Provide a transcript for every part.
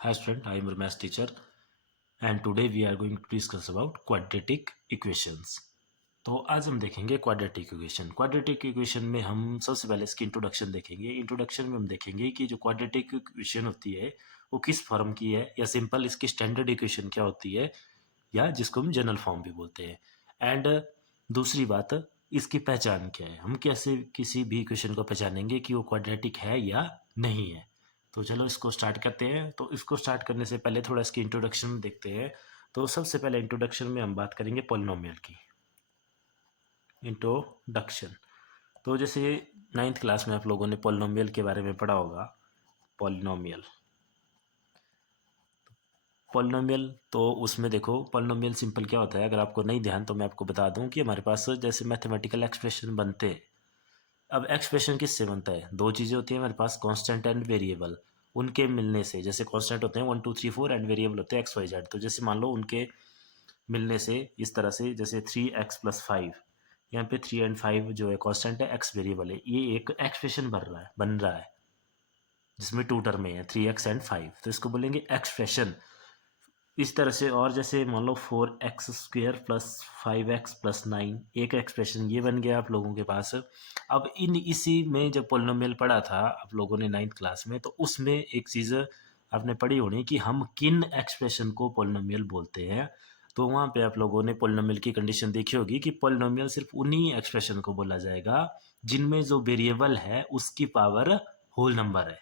Hi student, I am your math teacher and today we are going to discuss about quadratic equations. तो आज हम देखेंगे quadratic equation. Quadratic equation में हम सबसे पहले इसकी इंट्रोडक्शन देखेंगे। इंट्रोडक्शन में हम देखेंगे कि जो क्वाड्रेटिक इक्वेशन होती है वो किस फॉर्म की है, या सिंपल इसकी स्टैंडर्ड इक्वेशन क्या होती है, या जिसको हम जनरल फॉर्म भी बोलते हैं। एंड दूसरी बात, इसकी पहचान क्या है, हम कैसे किसी भी इक्वेशन को पहचानेंगे कि वो क्वाड्रेटिक है या नहीं है। तो चलो इसको स्टार्ट करते हैं। तो इसको स्टार्ट करने से पहले थोड़ा इसकी इंट्रोडक्शन देखते हैं। तो सबसे पहले इंट्रोडक्शन में हम बात करेंगे पॉलिनोमियल की। इंट्रोडक्शन, तो जैसे 9th क्लास में आप लोगों ने पॉलिनोमियल के बारे में पढ़ा होगा। पॉलिनोमियल पॉलिनोमियल तो उसमें देखो, पॉलिनोमियल सिंपल क्या होता है, अगर आपको नहीं ध्यान तो मैं आपको बता दूं कि हमारे पास जैसे मैथमेटिकल एक्सप्रेशन बनते हैं। अब एक्सप्रेशन किससे बनता है, दो चीज़ें होती हैं हमारे पास, कांस्टेंट एंड वेरिएबल। उनके मिलने से, जैसे कांस्टेंट होते हैं 1 2 3 4 एंड वेरिएबल होते हैं XYZ। तो जैसे मान लो उनके मिलने से इस तरह से, जैसे 3x+5, यहाँ पे 3 एंड 5 जो है कांस्टेंट है, x वेरिएबल है, ये एक एक्सप्रेशन बन रहा है जिसमें टू टर्म है, 3x एंड 5, तो इसको बोलेंगे एक्सप्रेशन। इस तरह से, और जैसे मान लो 4x² + 5x+9, एक एक्सप्रेशन ये बन गया आप लोगों के पास। अब इसी में जब पोलिनोमियल पढ़ा था आप लोगों ने 9th क्लास में, तो उसमें एक चीज़ आपने पढ़ी होनी कि हम किन एक्सप्रेशन को पोलिनोमियल बोलते हैं। तो वहाँ पे आप लोगों ने पोलिनोमियल की कंडीशन देखी होगी कि पोलिनोमियल सिर्फ उन्हीं एक्सप्रेशन को बोला जाएगा जिनमें जो वेरिएबल है उसकी पावर होल नंबर है।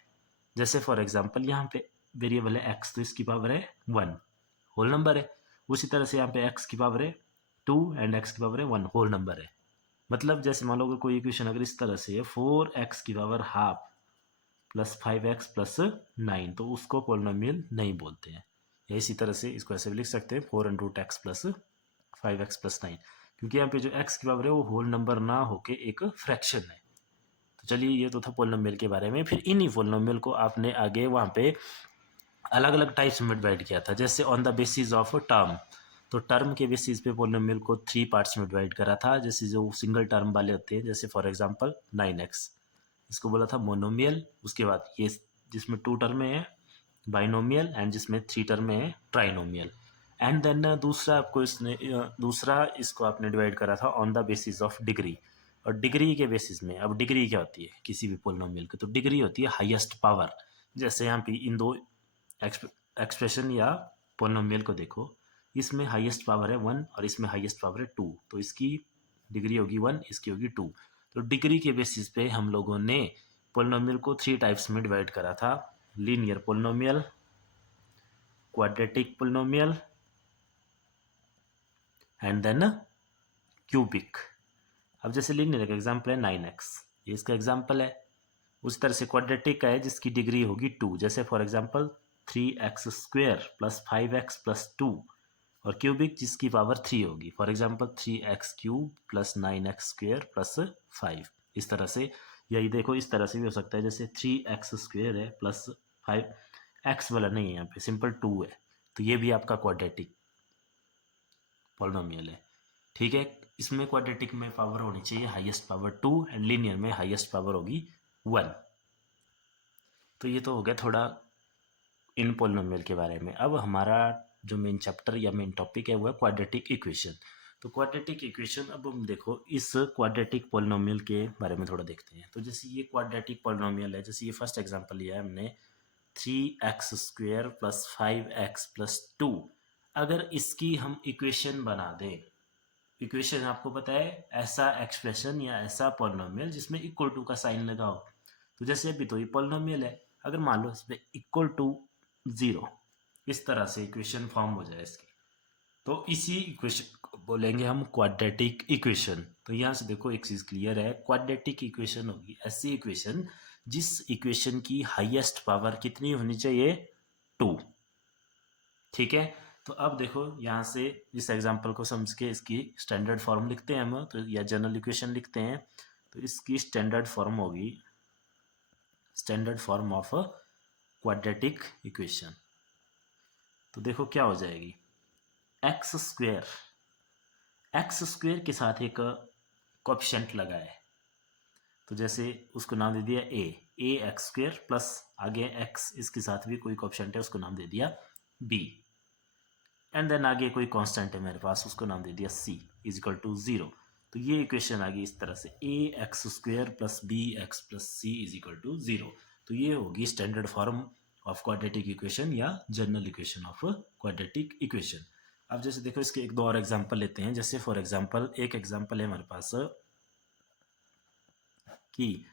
जैसे फॉर एग्जांपल यहाँ पे वेरिएबल है x, तो इसकी पावर है 1, होल नंबर है। उसी तरह से यहाँ पे x की पावर है 2 एंड x की पावर है 1, होल नंबर है। मतलब जैसे मान लो अगर कोई इक्वेशन अगर इस तरह से है 4x की पावर हाफ +5x+9, तो उसको पोलिनोमियल नहीं बोलते हैं। या इसी तरह से इसको ऐसे भी लिख सकते हैं 4√x+5x+9, क्योंकि यहाँ पे जो x की पावर है वो होल नंबर ना होके एक फ्रैक्शन है। तो चलिए, ये तो था पोलिनोमियल के बारे में। फिर इन्हीं पोलिनोमियल को आपने आगे वहाँ पे अलग अलग टाइप्स में डिवाइड किया था, जैसे on the basis of term. तो टर्म के बेसिस पे पोलिनोमियल को 3 पार्ट्स में डिवाइड करा था, जैसे जो सिंगल टर्म वाले होते हैं, जैसे फॉर एग्जांपल 9x, इसको बोला था मोनोमियल। उसके बाद ये जिसमें 2 टर्म है बाइनोमियल, एंड जिसमें 3 टर्म है ट्राइनोमियल। एंड देन दूसरा आपको इसने दूसरा इसको आपने डिवाइड करा था on the basis of degree. और डिग्री के बेसिस में, अब डिग्री क्या होती है किसी भी पोलिनोमियल की, तो डिग्री होती है हाईएस्ट पावर। जैसे यहाँ पे इन दो एक्सप्रेशन या पोलिनोमियल को देखो, इसमें हाईएस्ट पावर है 1 और इसमें हाईएस्ट पावर है 2, तो इसकी डिग्री होगी 1, इसकी होगी 2। तो डिग्री के बेसिस पे हम लोगों ने पोलिनोमियल को 3 टाइप्स में डिवाइड करा था, linear polynomial, quadratic polynomial and then cubic. अब जैसे लीनियर का एग्जांपल है 9x, ये इसका एग्जांपल है। उस तरह से क्वाड्रेटिक का है जिसकी डिग्री होगी 2, जैसे फॉर एग्जांपल 3x² + 5x+2, और क्यूबिक जिसकी पावर 3 होगी, फॉर एग्जांपल 3x³ + 9x² + 5, इस तरह से। यही देखो इस तरह से भी हो सकता है, जैसे 3x² है प्लस 5, एक्स वाला नहीं है यहाँ पे, सिंपल 2 है, तो ये भी आपका क्वाड्रेटिक पॉलिनोमियल है। ठीक है, इसमें क्वाड्रेटिक में पावर होनी चाहिए हाईएस्ट पावर 2, एंड लीनियर में हाईएस्ट पावर होगी 1। तो ये तो हो गया थोड़ा इन पॉलिनोमियल के बारे में। अब हमारा जो मेन चैप्टर या मेन टॉपिक है वो है क्वाड्रेटिक इक्वेशन। तो क्वाड्रेटिक इक्वेशन, अब हम देखो इस क्वाड्रेटिक पॉलिनोमियल के बारे में थोड़ा देखते हैं। तो जैसे ये क्वाड्रेटिक पॉलिनोमियल है, जैसे ये फर्स्ट एग्जांपल लिया है हमने 3x² + 5x+2। अगर इसकी हम इक्वेशन बना दें, इक्वेशन आपको पता है ऐसा एक्सप्रेशन या ऐसा पॉलिनोमियल जिसमें इक्वल टू का साइन लगा हो। तो जैसे अभी तो ये पॉलिनोमियल है, अगर मान लो इसमें इक्वल टू 0, इस तरह से इक्वेशन फॉर्म हो जाए इसकी, तो इसी इक्वेशन को बोलेंगे हम क्वाड्रेटिक इक्वेशन। तो यहाँ से देखो एक चीज क्लियर है, क्वाड्रेटिक इक्वेशन होगी ऐसी इक्वेशन जिस इक्वेशन की हाईएस्ट पावर कितनी होनी चाहिए, 2। ठीक है, तो अब देखो यहाँ से इस एग्जांपल को समझ के इसकी स्टैंडर्ड फॉर्म लिखते हैं हम, तो या जनरल इक्वेशन लिखते हैं। तो इसकी स्टैंडर्ड फॉर्म होगी, standard form of quadratic equation. तो देखो क्या हो जाएगी, एक्स स्क्वेयर के साथ एक कोएफिशिएंट लगा है, तो जैसे उसको नाम दे दिया ए एक्स स्क्वेयर प्लस आगे एक्स, इसके साथ भी कोई कोएफिशिएंट है उसको नाम दे दिया बी, एंड देन आगे कोई कांस्टेंट है मेरे पास उसको नाम दे दिया सी इज इक्वल टू 0। तो ये इक्वेशन आ गई इस तरह से, a x square plus b x plus c is equal to 0। तो ये होगी standard form of quadratic equation या general equation of quadratic equation. अब जैसे देखो इसके एक दो और एग्जांपल लेते हैं। जैसे फॉर एग्जांपल एक एग्जांपल है हमारे पास कि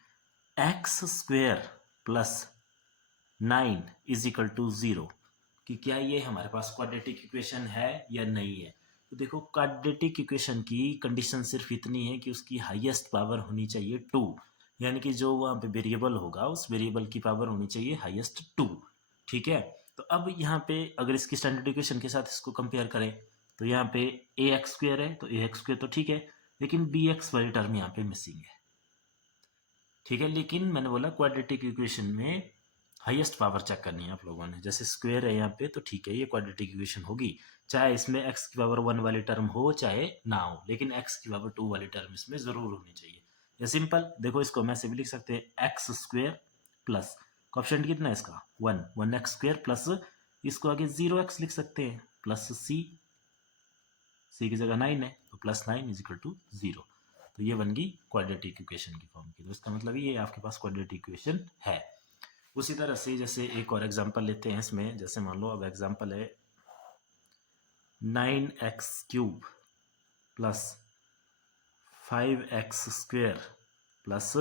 x square plus 9 is equal to 0, कि क्या ये हमारे पास क्वाड्रेटिक इक्वेशन है या नहीं है। तो देखो क्वाड्रेटिक इक्वेशन की कंडीशन सिर्फ इतनी है कि उसकी हाईएस्ट पावर होनी चाहिए 2, यानी कि जो वहाँ पे वेरिएबल होगा उस वेरिएबल की पावर होनी चाहिए हाईएस्ट 2। ठीक है, तो अब यहाँ पे अगर इसकी स्टैंडर्ड इक्वेशन के साथ इसको कंपेयर करें तो यहाँ पे ए एक्स स्क्वेयर है, तो ए एक्स स्क्वेयर तो ठीक है, लेकिन बी एक्स वाली टर्म यहाँ पे मिसिंग है। ठीक है, लेकिन मैंने बोला क्वाड्रेटिक इक्वेशन में हाईएस्ट पावर चेक करनी है आप लोगों ने। जैसे स्क्वायर है यहाँ पे तो ठीक है, ये क्वाड्रेटिक इक्वेशन होगी, चाहे इसमें एक्स की पावर 1 वाली टर्म हो चाहे ना हो, लेकिन एक्स की पावर 2 वाली टर्म इसमें जरूर होनी चाहिए। या सिंपल देखो, इसको हम ऐसे भी लिख सकते हैं, एक्स स्क्वेयर प्लस कोएफिशिएंट कितना है इसका 1, 1x स्क्वेयर प्लस इसको आगे 0x लिख सकते हैं प्लस सी की जगह 9 है तो प्लस 9 इज इक्वल टू 0। तो ये बन गई क्वाड्रेटिक इक्वेशन की फॉर्म की। तो इसका मतलब ये आपके पास क्वाड्रेटिक इक्वेशन है। उसी तरह से जैसे एक और एग्जांपल लेते हैं इसमें, जैसे मान लो अब एग्जांपल है 9x cube plus 5x square plus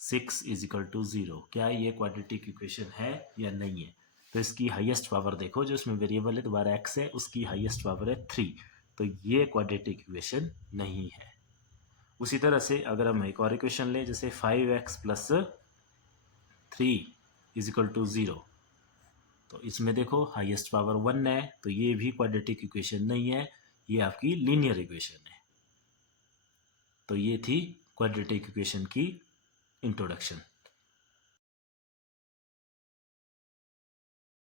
6 is equal to 0। क्या ये क्वाड्रेटिक इक्वेशन है या नहीं है। तो इसकी हाईएस्ट पावर देखो, जो इसमें वेरिएबल है दोबारा x है, उसकी हाईएस्ट पावर है 3, तो ये क्वाड्रेटिक इक्वेशन नहीं है। उसी तरह से अगर हम एक और इक्वेशन लें, जैसे 5x plus 3 is equal to 0, तो इसमें देखो हाईएस्ट पावर 1 है, तो ये भी क्वाड्रेटिक इक्वेशन नहीं है, ये आपकी लीनियर इक्वेशन है। तो ये थी क्वाड्रेटिक इक्वेशन की इंट्रोडक्शन।